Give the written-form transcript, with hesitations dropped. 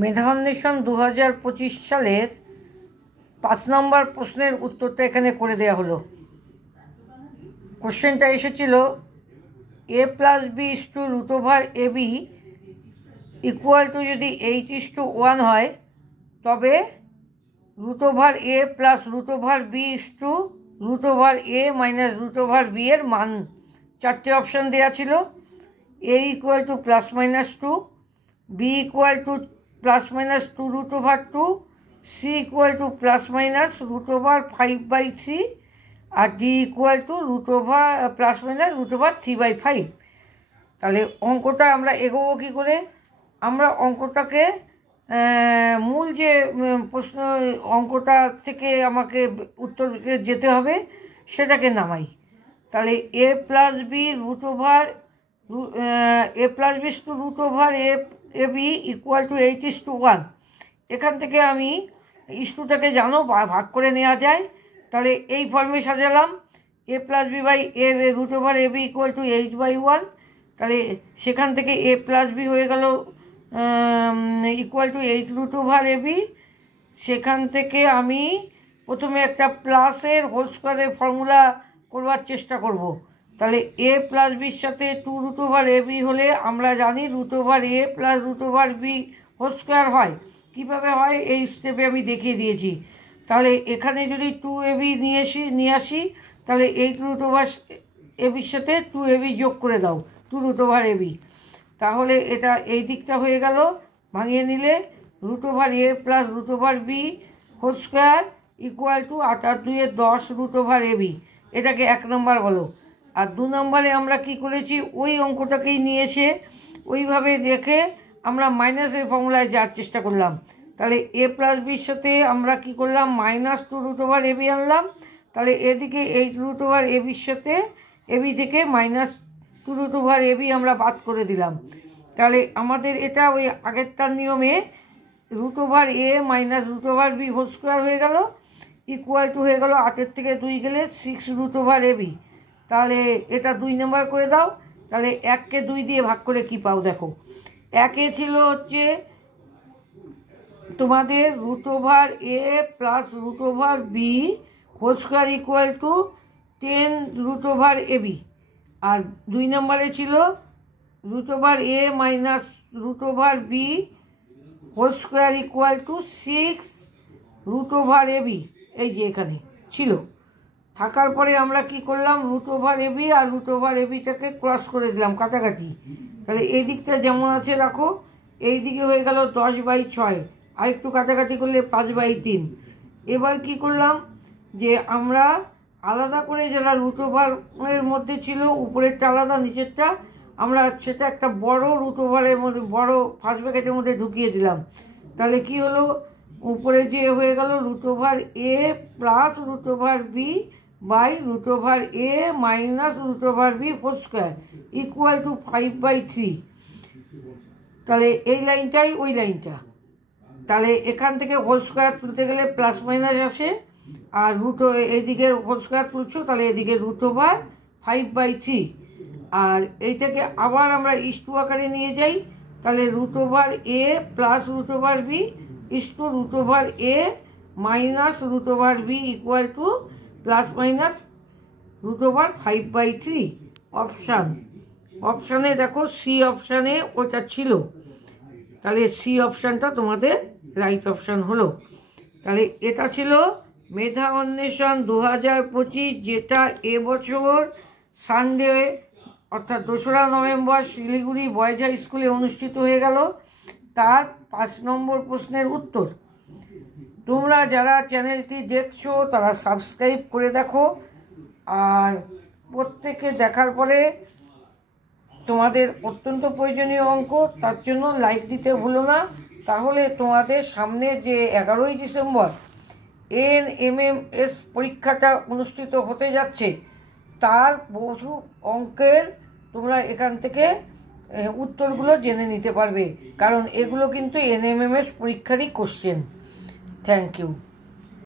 মেধা অন্বেষণ 2025 সালের 5 নম্বর প্রশ্নের উত্তরটা এখানে করে দেওয়া হলো। কোশ্চেনটা এসেছিল a plus B is to root over A B equal to যদি 8:1 হয় তবে root over A plus root over B is to root over A minus root over B এর মান চারটে অপশান দেওয়া ছিল। A equal to plus minus 2, B equal to plus minus 2 root over 2, C equal to plus minus root over 5/3 আর D equal to root over plus minus root over 3/5। তাহলে অঙ্কটা আমরা এগোবো কী করে? আমরা অঙ্কটাকে মূল যে প্রশ্ন অঙ্কটা থেকে আমাকে উত্তর যেতে হবে সেটাকে নামাই। তাহলে A plus B root over A plus B to root over A B equal to 8:1। এখান থেকে আমি ইস্টুটাকে জানো ভাগ করে নেওয়া যায়। তাহলে এই ফর্মে সাজালাম A plus B by A root over A B equal to 8/1। তাহলে সেখান থেকে এ প্লাস বি হয়ে গেল equal to 8 root over A B. সেখান থেকে আমি প্রথমে একটা প্লাসের হোল স্কোয়ারের ফর্মুলা করবার চেষ্টা করব। তাহলে এ প্লাস বির সাথে 2 রুট ওভার এ বি হলে আমরা জানি root over A plus root over B whole square হয়। কীভাবে হয় এই স্টেপে আমি দেখিয়ে দিয়েছি। তাহলে এখানে যদি 2ab নিয়ে আসি তাহলে 8 রুট ওভার এ বির সাথে 2ab যোগ করে দাও 2 রুট ওভার এ বি। তাহলে এটা এই দিকটা হয়ে গেল, ভাঙিয়ে নিলে root over A plus root over B whole square equal to 8 আর 2 10 রুট ওভার এ বি। এটাকে 1 নম্বর বলো। আর 2 নম্বরে আমরা কি করেছি, ওই অঙ্কটাকেই নিয়ে এসে ওইভাবে দেখে আমরা মাইনাসের ফর্মুলায় যাওয়ার চেষ্টা করলাম। তাহলে এ প্লাস বির সাথে আমরা কি করলাম -2 রুট ওভার এ বি আনলাম। তাহলে এদিকে 8 রুট ওভার এ বির সাথে এ বি থেকে -2 রুট ওভার এ বি আমরা বাদ করে দিলাম। তাহলে আমাদের এটা ওই আগেরটার নিয়মে root over A minus root over B whole square হয়ে গেল ইকুয়াল টু হয়ে গেল 8 থেকে 2 গেলে 6 রুট ওভার এ বি। তাহলে এটা 2 নম্বর করে দাও। তাহলে 1কে 2 দিয়ে ভাগ করে কি পাও দেখো। 1 ছিল হচ্ছে তোমাদের root over A plus root over B whole square equal to 10 root over A B. আর 2 নম্বরে ছিল root over A minus root over B whole square equal to 6 root over A B. এই যে এখানে ছিল থাকার পরে আমরা কি করলাম, রুট ওভার এ বি আর রুট ওভার এ বিটাকে ক্রস করে দিলাম কাছাকাছি। তাহলে এই দিকটা যেমন আছে রাখো, এই দিকে হয়ে গেল 10/6, আর একটু কাছাকাছি করলে 5/3। এবার কি করলাম যে আমরা আলাদা করে যারা রুট ওভারের মধ্যে ছিল উপরেরটা আলাদা নিচেরটা আমরা সেটা একটা বড় রুট ওভারের মধ্যে বড় ফার্স্ট ব্র্যাকেটের মধ্যে ঢুকিয়ে দিলাম। তাহলে কি হলো, উপরে যে হয়ে গেল root over A plus root over B by root over A minus root over B whole square equal to 5/3। তাহলে এই লাইনটাই ওই লাইনটা। তাহলে এখান থেকে হোল স্কোয়ার তুলতে গেলে প্লাস মাইনাস আসে, আর এইদিকে হোল স্কোয়ার তুলছো তাহলে এদিকে রুট ওভার 5/3। আর এইটাকে আবার আমরা ইস্টু আকারে নিয়ে যাই। তাহলে root over A plus root over B is to root over A minus root over B equal to plus minus root over 5/3। অপশানে দেখো সি অপশানে ওটা ছিল। তাহলে সি অপশানটা তোমাদের রাইট অপশান হলো। তাহলে এটা ছিল মেধা অন্বেষণ 2025, যেটা এবছর সানডে অর্থাৎ 2রা নভেম্বর শিলিগুড়ি বয়েজ হাই স্কুলে অনুষ্ঠিত হয়ে গেল। তার 5 নম্বর প্রশ্নের উত্তর। তোমরা যারা চ্যানেলটি দেখছো তারা সাবস্ক্রাইব করে দেখো, আর প্রত্যেকে দেখার পরে তোমাদের অত্যন্ত প্রয়োজনীয় অঙ্ক, তার জন্য লাইক দিতে ভুলো না। তাহলে তোমাদের সামনে যে 11ই ডিসেম্বর NMMS পরীক্ষাটা অনুষ্ঠিত হতে যাচ্ছে তার বহু অঙ্কের তোমরা এখান থেকে উত্তরগুলো জেনে নিতে পারবে, কারণ এগুলো কিন্তু NMMS পরীক্ষারই কোশ্চেন। Thank you.